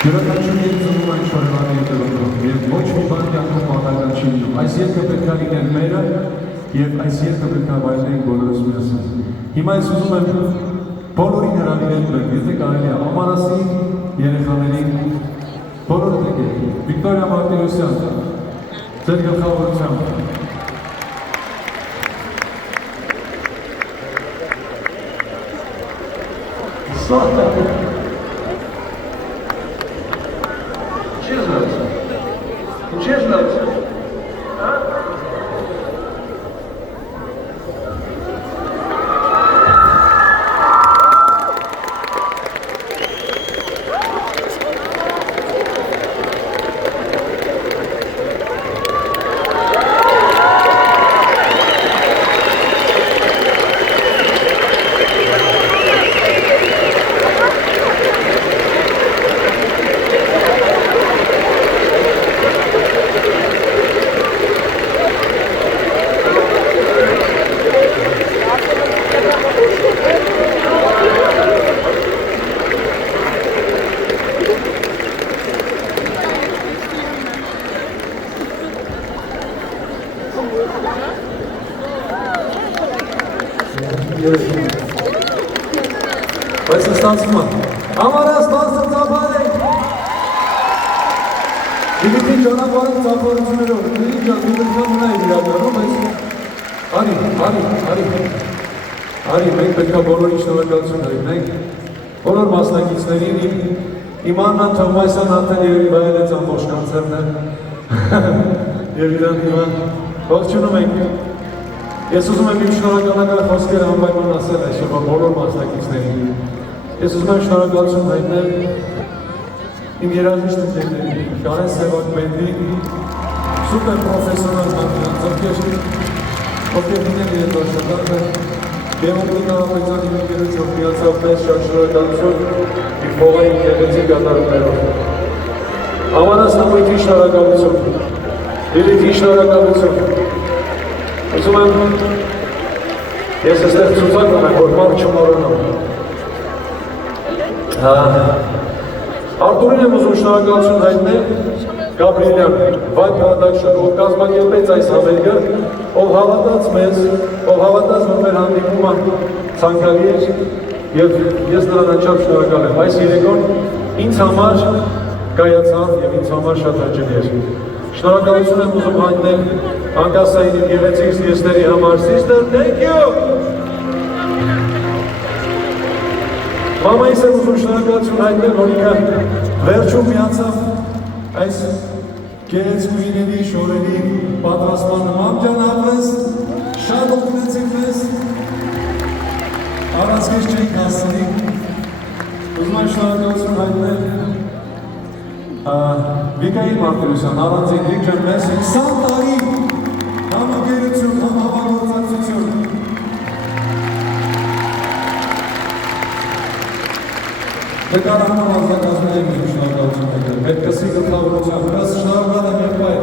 Յուրաքանչյուր երկրում այն շարժանի հետևում եւ ոչ մի բան կյանքում պատահական չի լինում։ Այս երկը պետք է լինեն մերը եւ այս երկը պետք է վայելենք բոլորս միասին։ Հիմա ես ուզում եմ բոլորին հրավիրել բերեմ, եթե կարելի է Ամարասի երեխաներին բոլորը եկեք։ Վիկտորիա Մարտիրոսյան, ձեր գլխավորությամբ։ Սա Честно? Честно? А? Բայց ստացվում է։ Ամարաս բարձր ծափարեք։ Դիմիտրի ճանապարհի ծափարություններով, դիմիտրի ճանապարհը մնա է իրականում, բայց արի, մենք պետք է բոլորի շնորհակալություն հայտնենք, բոլոր մասնակիցներին, իմ Աննան Թովմասյան արդեն երևի վայելեց ամբողջ կոնցերտը, եւ իրան Իվան, ողջունում ենք։ Ես ուզում եմ իմ շնորհակալական խոսքերը անպայման ասել այսօրվա բոլոր մասնակիցներին։ Ես ուզում եմ շնորհակալություն հայտնել իմ երաժիշտ ընկերներին, Շարեն Սևակ բենդի, սուպեր պրոֆեսիոնալ մարդկանց, ովքեր լինեն իրենց աշխատանքը, Գևորգի Նահապետյանի ընկերոջով միացավ մեզ շատ շնորհակալություն իր փողային գեղեցիկ կատարումներով։ Ամարաս համույթի շնորհակալություն, Լիլիթի շնորհակալություն։ Ուզում եմ, ես այստեղ ցուցակ ունեմ, որ մարդ չմոռանամ։ Արտուրին եմ ուզում շնորհակալություն հայտնել Գաբրիելյան, Vibe Production, ով կազմակերպեց այս համերգը, ով հավատաց մեզ, ով հավատաց, որ մեր հանդիպումը ցանկալի էր, եւ ես նրան անչափ շնորհակալ եմ։ Այս երեկոն ինձ համար կայացավ եւ ինձ համար շատ հաճելի էր։ Շնորհակալություն եմ ուզում հայտնել Անկասային իմ գեղեցիկ զգեստերի համար, sister, thank you! Մամայիս եմ ուզում շնորհակալություն հայտնել, որ ինքը վերջում միացավ այս գեղեցկուհիների շորերի պատրաստմանը։ Մամջան ապրես, շատ օգնեցիք մեզ, առանց քեզ չենք հասցնի։ Ուզում եմ շնորհակալություն հայտնել Վիկայի Մարտիրոսյան, առանցին Վիկջան մեզ 20 տարի համագերություն, համագործակցություն։ Նկարահանում ազգակազմների մի շնորհակալություն հայտնել, Պետկասի գլխավորությամբ, հրաս շնորհակալ եմ եւ բայ,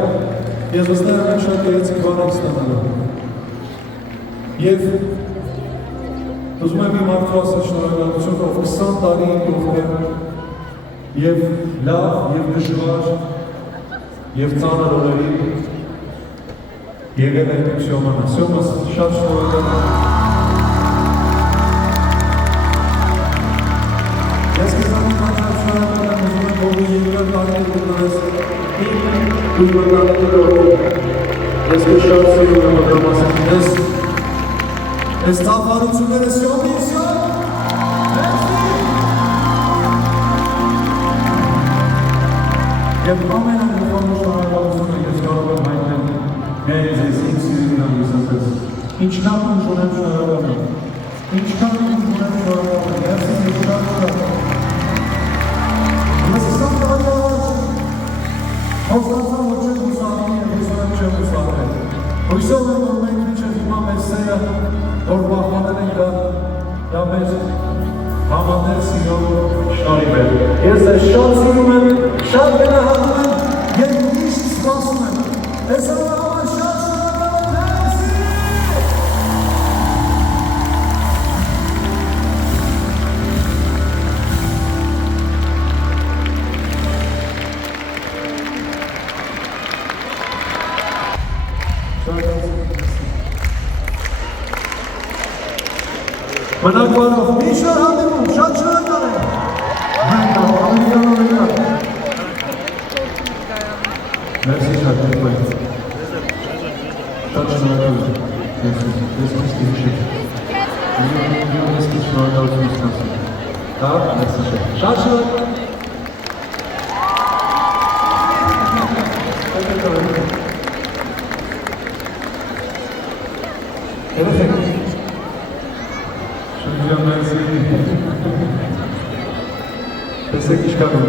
ես վստահ եմ շատ գեղեցիկ բաներ ստանալու։ Եվ ուզում եմ իմ մարդու ասել շնորհակալություն, ով 20 տարի կողքեր եւ լավ, եւ դժվար, եւ ծանր օրերի եղել է Սյոմանը։ Սյոմս շատ շնորհակալ եմ։ Ես քեզանից շատ շնորհակալ եմ, ուզում եմ որ երկրորդ տարիներ գտնես իմ դուրս ես քեզ շատ սիրում եմ ադրամասին ես ծափարությունները Սյոմի Եվ ամենամեծ շնորհակալությունը ես կարող եմ հայտնել մեզ ինձ սիրուն ամուսնացած։ Ինչքան ուժ ունեմ շնորհակալ եմ։ Ինչքան ուժ ունեմ շնորհակալ եմ։ Մերսի մեզ շատ շնորհակալ եմ։ Ես իսկան տարի առաջ հոսանցամ, որ չեմ ուսանում և հուսում եմ չեմ ուսանել։ Հույսով եմ, որ մենք մինչև հիմա մեր սերը, որ պահպանել ենք դա մեր համատեղ սիրով շնորհիվ է։ Ես ձեզ շատ սիրում եմ, շատ գնահատում եմ և միշտ սպասում եմ։ Ես համար շատ շնորհակալ եմ, մերսի։ Մնակվարով մի շար հանդիպում, շատ շնորհակալ եմ։ Հայկա, ամերիկանով եկա։ Մերսի շատ դեպքային։ Շատ շնորհակալ եմ։ Ես միսկի հիշեմ։ Միսկի շնորհակալություն իսկասում։ Հա, մերսի շատ։ Շատ շնորհակալ եմ։ Երեխեք։ Շնջան մերսի։ Տեսեք իշկան եմ։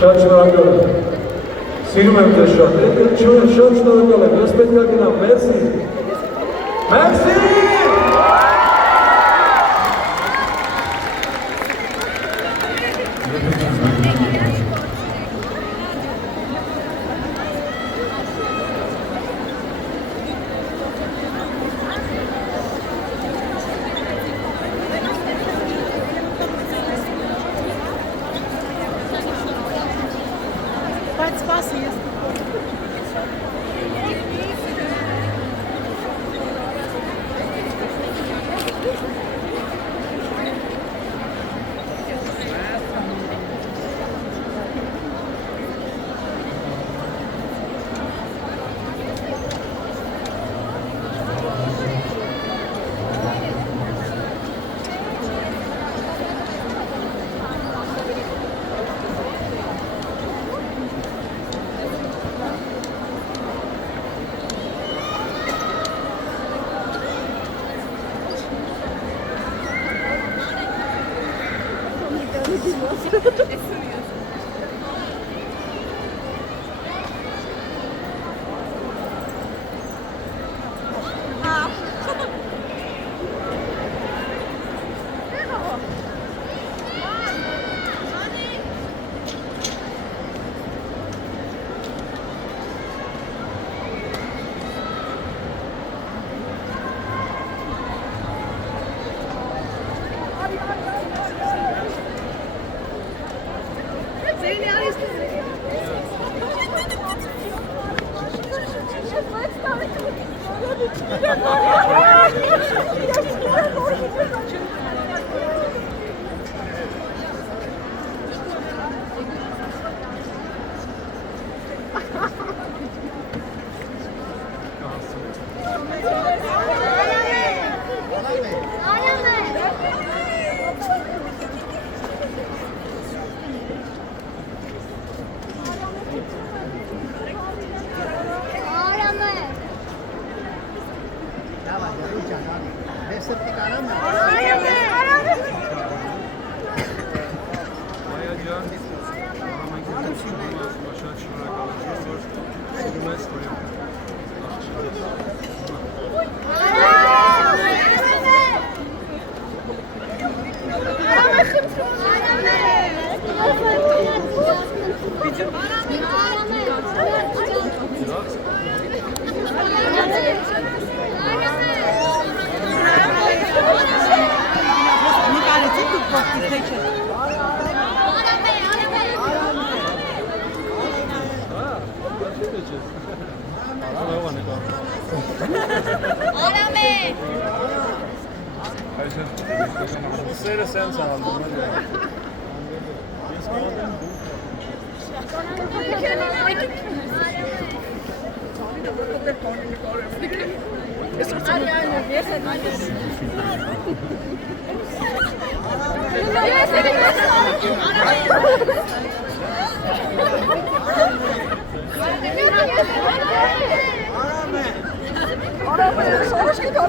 Շատ շնորհակալ եմ։ Սիրում եմ ձեզ շատ։ Շատ շնորհակալ եմ։ Ես պետք է գնամ։ Մերսի։ Մերսի։ Спасибо. Սերը սենց ալում Yes,